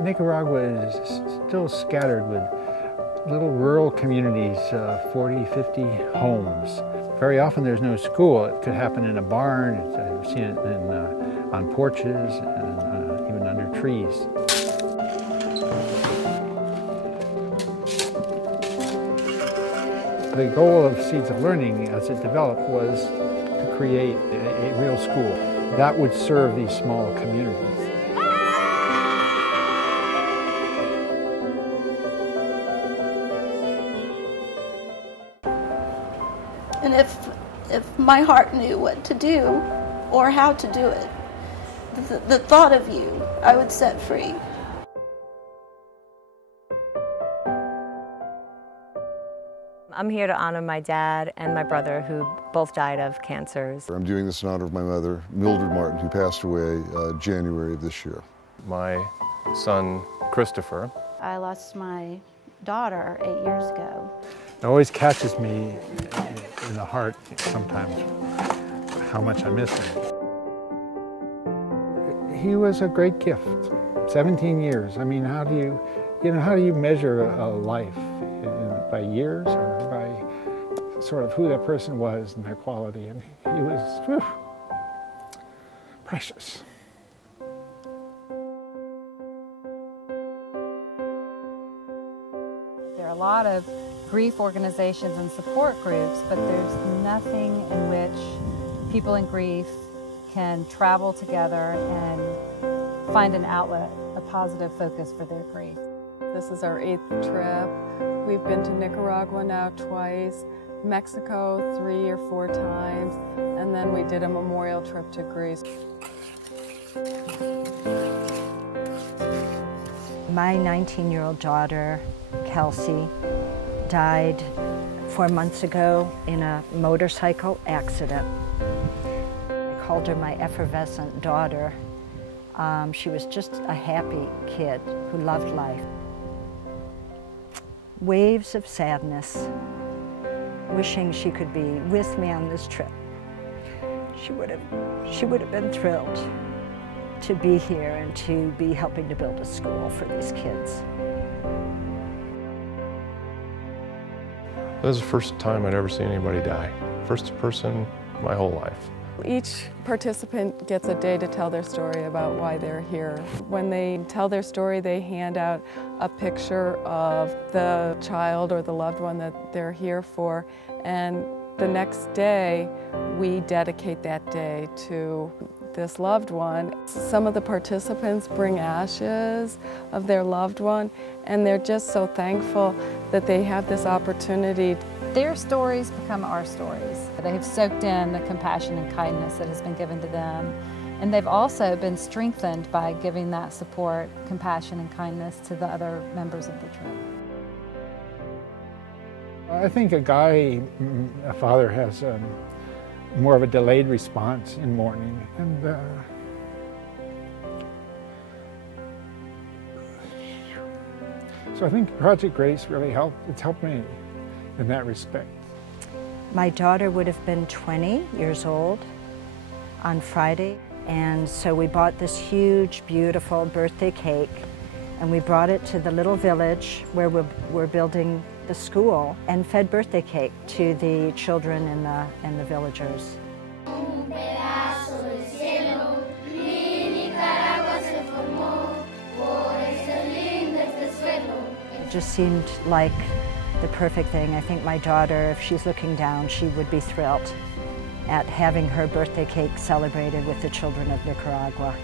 Nicaragua is still scattered with little rural communities, 40, 50 homes. Very often there's no school. It could happen in a barn. I've seen it on porches and even under trees. The goal of Seeds of Learning as it developed was to create a real school that would serve these small communities. And if my heart knew what to do or how to do it, the thought of you, I would set free. I'm here to honor my dad and my brother who both died of cancers. I'm doing this in honor of my mother, Mildred Martin, who passed away January of this year. My son, Christopher. I lost my daughter 8 years ago. It always catches me in the heart sometimes how much I miss him. He was a great gift. 17 years. I mean, how do you measure a life? By years or by sort of who that person was and their quality? And he was precious. There are a lot of grief organizations and support groups, but there's nothing in which people in grief can travel together and find an outlet, a positive focus for their grief. This is our 8th trip. We've been to Nicaragua now twice, Mexico 3 or 4 times, and then we did a memorial trip to Greece. My 19-year-old daughter, Kelsey, died 4 months ago in a motorcycle accident. I called her my effervescent daughter. She was just a happy kid who loved life. Waves of sadness, wishing she could be with me on this trip. She would have been thrilled to be here and to be helping to build a school for these kids. This is the first time I'd ever seen anybody die. First person my whole life. Each participant gets a day to tell their story about why they're here. When they tell their story, they hand out a picture of the child or the loved one that they're here for, and the next day we dedicate that day to this loved one. Some of the participants bring ashes of their loved one, and they're just so thankful that they have this opportunity. Their stories become our stories. They have soaked in the compassion and kindness that has been given to them, and they've also been strengthened by giving that support, compassion, and kindness to the other members of the trip. I think a father has more of a delayed response in mourning, and so I think Project Grace really it's helped me in that respect. My daughter would have been 20 years old on Friday, and so we bought this huge, beautiful birthday cake, and we brought it to the little village where we're building the school, and fed birthday cake to the children and the villagers. It just seemed like the perfect thing. I think my daughter, if she's looking down, she would be thrilled at having her birthday cake celebrated with the children of Nicaragua.